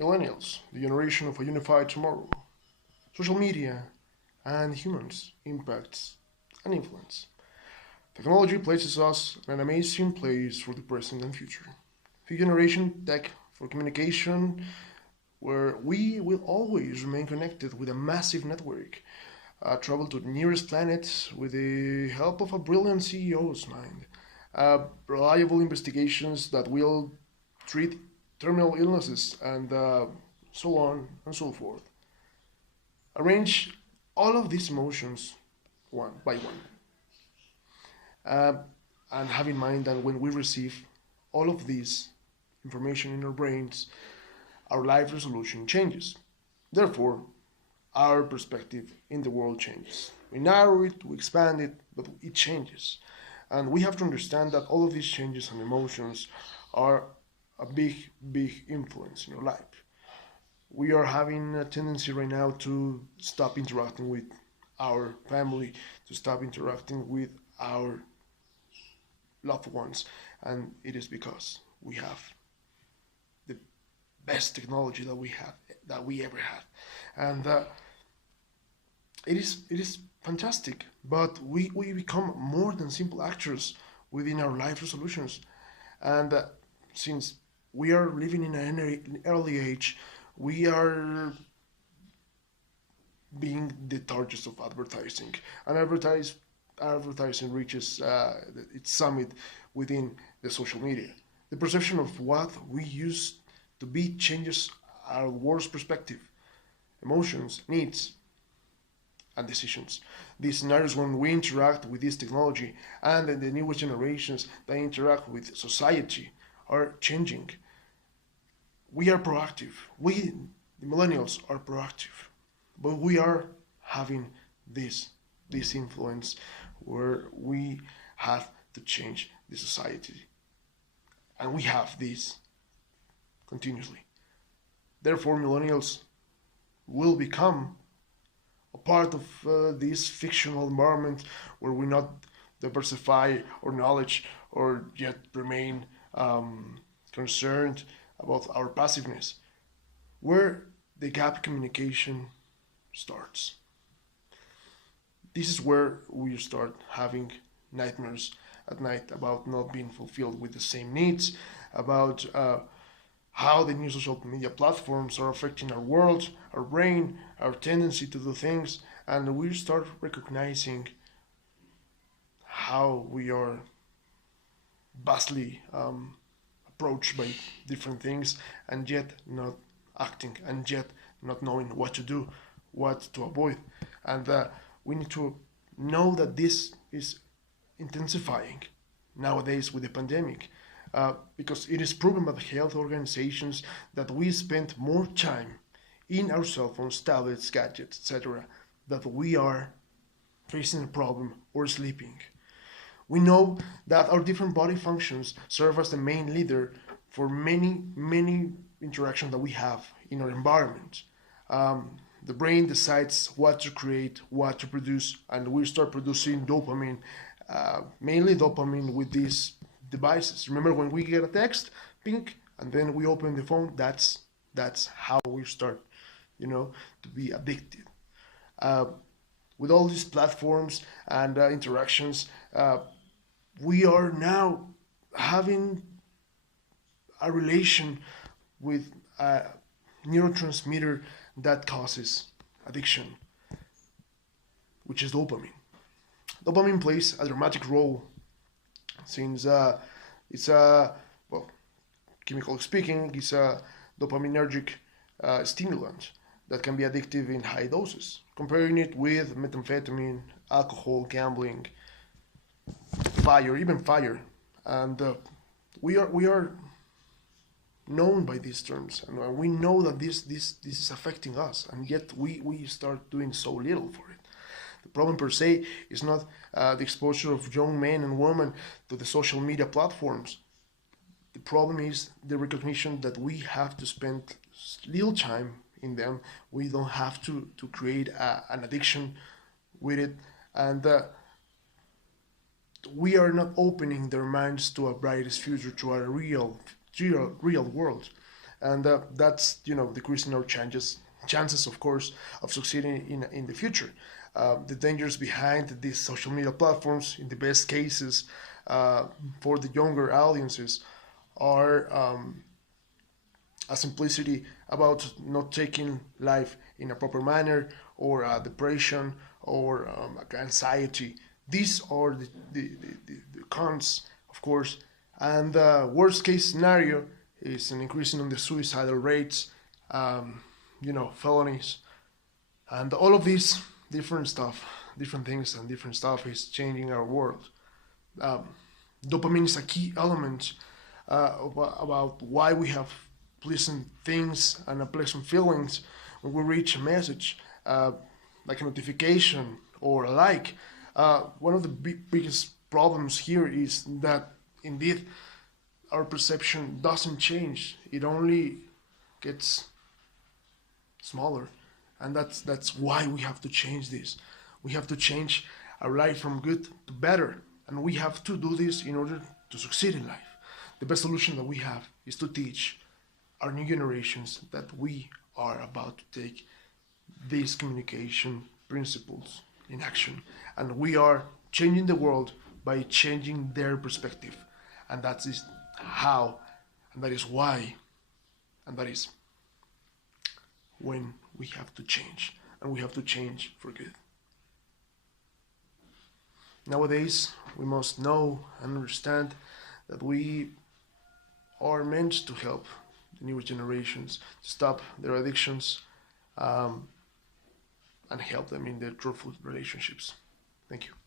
Millennials, the generation of a unified tomorrow. Social media and humans' impacts and influence. Technology places us in an amazing place for the present and future. Fifth generation tech for communication, where we will always remain connected with a massive network. Travel to the nearest planet with the help of a brilliant CEO's mind. Reliable investigations that will treat terminal illnesses and so on and so forth. Arrange all of these emotions one by one. Uh, and have in mind that when we receive all of this information in our brains, our life resolution changes. Therefore, our perspective in the world changes. We narrow it, we expand it, but it changes. And we have to understand that all of these changes and emotions are a big influence in our life. We are having a tendency right now to stop interacting with our family, to stop interacting with our loved ones, and it is because we have the best technology that we ever had, and it is fantastic. But we become more than simple actors within our life resolutions, and since we are living in an early age, we are being the targets of advertising, and advertising reaches its summit within the social media. The perception of what we used to be changes our world's perspective, emotions, needs, and decisions. These scenarios when we interact with this technology and the newest generations that interact with society are changing. We are proactive. We, the millennials, are proactive, but we are having this influence where we have to change the society, and we have this continuously. Therefore, millennials will become a part of this fictional environment where we not diversify our knowledge or yet remain concerned about our passiveness, where the gap communication starts. This is where we start having nightmares at night about not being fulfilled with the same needs, about how the new social media platforms are affecting our world, our brain, our tendency to do things, and we start recognizing how we are vastly approached by different things, and yet not acting, and yet not knowing what to do, what to avoid. And we need to know that this is intensifying nowadays with the pandemic, because it is proven by the health organizations that we spend more time in our cell phones, tablets, gadgets, etc., that we are facing a problem or sleeping. We know that our different body functions serve as the main leader for many interactions that we have in our environment. The brain decides what to create, what to produce, and we start producing dopamine, mainly dopamine with these devices. Remember when we get a text, pink, and then we open the phone, that's how we start, to be addicted. With all these platforms and interactions, we are now having a relation with a neurotransmitter that causes addiction, which is dopamine. Dopamine plays a dramatic role since it's a, well, chemically speaking, it's a dopaminergic stimulant that can be addictive in high doses. Comparing it with methamphetamine, alcohol, gambling, fire, and we are known by these terms, and we know that this is affecting us, and yet we start doing so little for it. The problem per se is not the exposure of young men and women to the social media platforms. The problem is the recognition that we have to spend little time in them. We don't have to create an addiction with it, and we are not opening their minds to a brightest future, to a real world. and that's decreasing our chances, of course, of succeeding in the future. The dangers behind these social media platforms, in the best cases, for the younger audiences, are a simplicity about not taking life in a proper manner, or depression, or anxiety. These are the cons, of course. And the worst case scenario is an increasing on the suicidal rates, felonies, and all of these different things and different stuff is changing our world. Um, Dopamine is a key element about why we have pleasant things and pleasant feelings when we reach a message, like a notification or a like. One of the biggest problems here is that indeed our perception doesn't change; it only gets smaller, and that's why we have to change this. We have to change our life from good to better, and we have to do this in order to succeed in life. The best solution that we have is to teach our new generations that we are about to take these communication principles in action, and we are changing the world by changing their perspective, and that is how, and that is why, and that is when we have to change, and we have to change for good. Nowadays, we must know and understand that we are meant to help the newer generations to stop their addictions, and help them in their truthful relationships. Thank you.